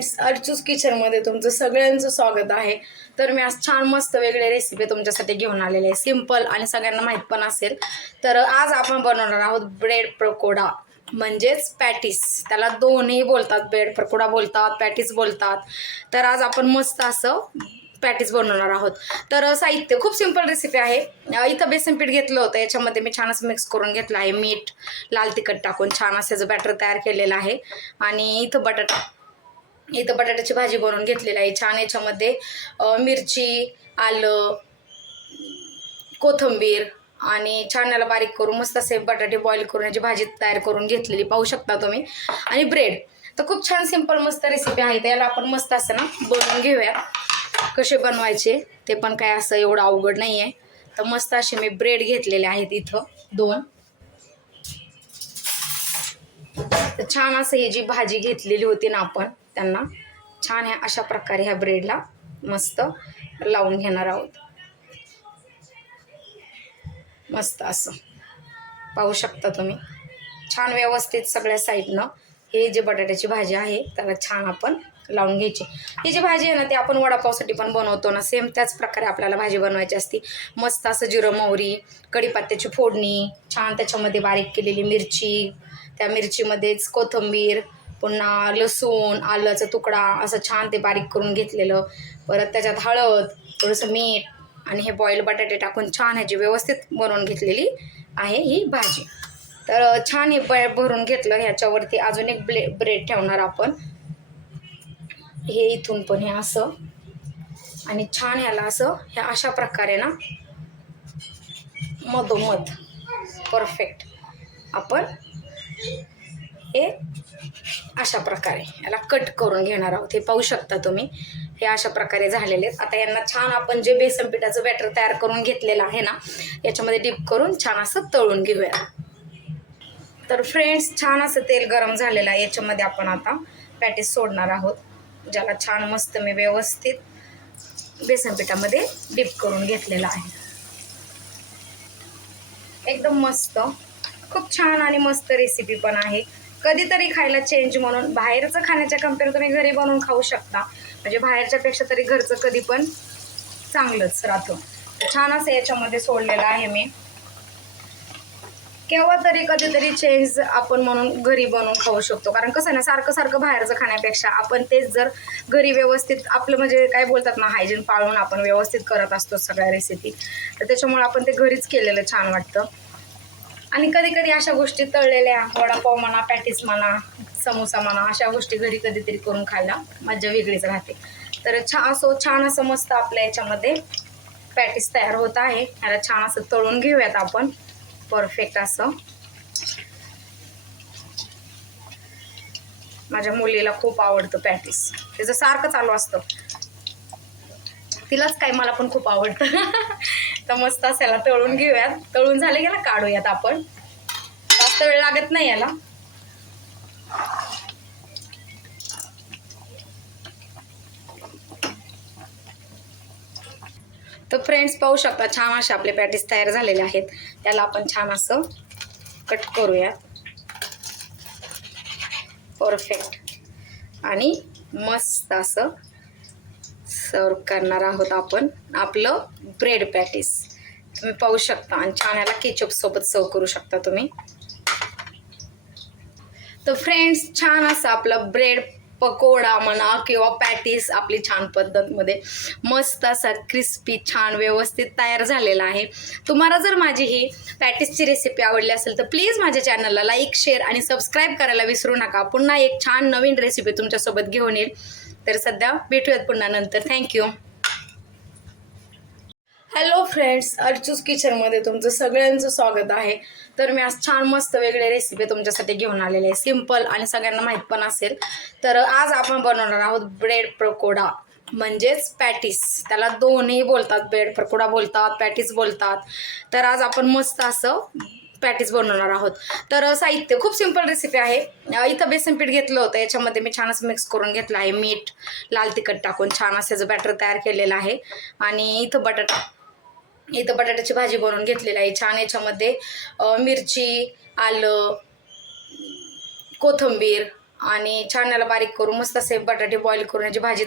Friends, अर्चूस किचनमध्ये तुमचं सगळ्यांचं स्वागत आहे. तर मी आज छान मस्त वेगळे रेसिपी तुमच्यासाठी घेऊन आलेले आहे. सिंपल आणि सगळ्यांना माहीत पण असेल. तर आज आपण बनवणार आहोत ब्रेड पकोडा, म्हणजेच पॅटीस. त्याला दोन्ही बोलतात, ब्रेड पकोडा बोलतात, पॅटीस बोलतात. तर आज आपण मस्त असं पॅटीस बनवणार आहोत. तर साहित्य खूप सिंपल रेसिपी आहे. इथं बेसन पीठ घेतलं होतं, याच्यामध्ये मी छान असं मिक्स करून घेतलं आहे. मीठ, लाल तिखट टाकून छान असं बॅटर तयार केलेलं आहे. आणि इथं बटाट्याची भाजी बनवून घेतलेली आहे छान. याच्यामध्ये मिरची, आलं, कोथिंबीर आणि छान याला बारीक करून मस्त असे बटाटे बॉईल करून याची भाजी तयार करून घेतलेली पाहू शकता तुम्ही. आणि ब्रेड तर खूप छान सिंपल मस्त रेसिपी आहे. त्याला आपण मस्त असं ना बनवून घेऊया. कसे बनवायचे ते पण काय असं एवढं अवघड नाही आहे. तर मस्त असे मी ब्रेड घेतलेले आहेत इथं 2. तर छान असं ही जी भाजी घेतलेली होती ना आपण, त्यांना छान ह्या अशा प्रकारे ह्या ब्रेडला मस्त लावून घेणार आहोत. मस्त असं पाहू शकता तुम्ही. छान व्यवस्थित सगळ्या साईडनं हे जे बटाट्याची भाजी आहे त्याला छान आपण लावून घ्यायची. ही जी भाजी आहे ना ती आपण वडापावसाठी पण बनवतो ना, सेम त्याच प्रकारे आपल्याला भाजी बनवायची असते. मस्त असं जिरं मोहरी, कढीपत्त्याची फोडणी, छान त्याच्यामध्ये बारीक केलेली मिरची, त्या मिरचीमध्येच कोथिंबीर, पुन्हा लसूण, आल्याचा तुकडा असं छान ते बारीक करून घेतलेलं. परत त्याच्यात हळद, थोडंसं मीठ आणि हे बॉईल बटाटे टाकून छान ह्याची व्यवस्थित बनवून घेतलेली आहे ही भाजी. तर छान हे भरून घेतलं. ह्याच्यावरती अजून एक ब्रेड ठेवणार आपण. हे इथून पण हे असं आणि छान ह्याला असं ह्या अशा प्रकारे ना मधोमध परफेक्ट आपण हे अशा प्रकारे याला कट करून घेणार आहोत. हे पाहू शकता तुम्ही. हे अशा प्रकारे झालेले आहेत. आता यांना छान आपण जे बेसन पिठाचं बॅटर तयार करून घेतलेलं आहे ना याच्यामध्ये डिप करून छान असं तळून घेऊया. तर फ्रेंड्स, छान असं तेल गरम झालेलं आहे. याच्यामध्ये आपण आता पॅटीस सोडणार आहोत, ज्याला छान मस्त मी व्यवस्थित बेसन पिठामध्ये डिप करून घेतलेलं आहे. एकदम मस्त, खूप छान आणि मस्त रेसिपी पण आहे. कधीतरी खायला चेंज म्हणून बाहेरचं खाण्याच्या कम्पेअर तुम्ही घरी बनवून खाऊ शकता. म्हणजे बाहेरच्यापेक्षा तरी घरचं कधी पण चांगलंच राहतं. छान असं याच्यामध्ये सोडलेलं आहे मी. केव्हा तरी कधीतरी चेंज आपण म्हणून घरी बनवून खाऊ शकतो. कारण कसं ना, सारखं सारखं बाहेरचं खाण्यापेक्षा आपण तेच जर घरी व्यवस्थित आपलं म्हणजे काय बोलतात ना, हायजीन पाळून आपण व्यवस्थित करत असतो सगळ्या रेसिपी. तर त्याच्यामुळे आपण ते घरीच केलेलं छान वाटतं. आणि कधी कधी अशा गोष्टी तळलेल्या, वडापाव म्हणा, पॅटीस म्हणा, समोसा म्हणा, अशा गोष्टी घरी कधीतरी करून खायला मजा वेगळीच राहते. तर छान असं मस्त आपल्या याच्यामध्ये पॅटीस तयार होत आहे. ह्याला छान असं तळून घेऊयात आपण परफेक्ट असं. माझ्या मुलीला खूप आवडतं पॅटीस, त्याचं सारखं चालू असतं. तिलाच काय, मला पण खूप आवडतं. तर मस्त असायला तळून घेऊयात. तळून झाले गेला काढूयात आपण. जास्त वेळ लागत नाही याला. तर फ्रेंड्स, पाहू शकता छान असे आपले पॅटीस तयार झालेले आहेत. त्याला आपण छान असं कट करूया परफेक्ट. आणि मस्त असं सर्व करणार आहोत आपण आपलं ब्रेड पॅटीस. तुम्ही पाहू शकता. आणि छान याला केचप सोबत सर्व करू शकता तुम्ही. तर फ्रेंड्स, छान असं आपलं ब्रेड पकोडा म्हणा किंवा पॅटीस आपली छान पद्धतमध्ये मस्त असा क्रिस्पी छान व्यवस्थित तयार झालेला आहे. तुम्हाला जर माझी ही पॅटीसची रेसिपी आवडली असेल तर प्लीज माझ्या चॅनलला लाईक, शेअर आणि सबस्क्राईब करायला विसरू नका. पुन्हा एक छान नवीन रेसिपी तुमच्यासोबत घेऊन येईल. तर सध्या भेटूयात पुन्हा नंतर. थँक्यू. हॅलो फ्रेंड्स, अर्चूस किचनमध्ये तुमचं सगळ्यांचं स्वागत आहे. तर मी आज छान मस्त वेगळे रेसिपी तुमच्यासाठी घेऊन आलेले आहे. सिंपल आणि सगळ्यांना माहीत पण असेल. तर आज आपण बनवणार आहोत ब्रेड पकोडा, म्हणजेच पॅटीस. त्याला दोन्ही बोलतात, ब्रेड पकोडा बोलतात, पॅटीस बोलतात. तर आज आपण मस्त असं पॅटीस बनवणार आहोत. तर साहित्य खूप सिंपल रेसिपी आहे. इथं बेसन पीठ घेतलं होतं, याच्यामध्ये मी छान असं मिक्स करून घेतलं आहे. मीठ, लाल तिखट टाकून छान असं बॅटर तयार केलेलं आहे. आणि इथं बटाट्याची भाजी बनवून घेतलेली आहे छान. याच्यामध्ये मिरची, आलं, कोथिंबीर आणि छान याला बारीक करून मस्त असे बटाटे बॉईल करून याची भाजी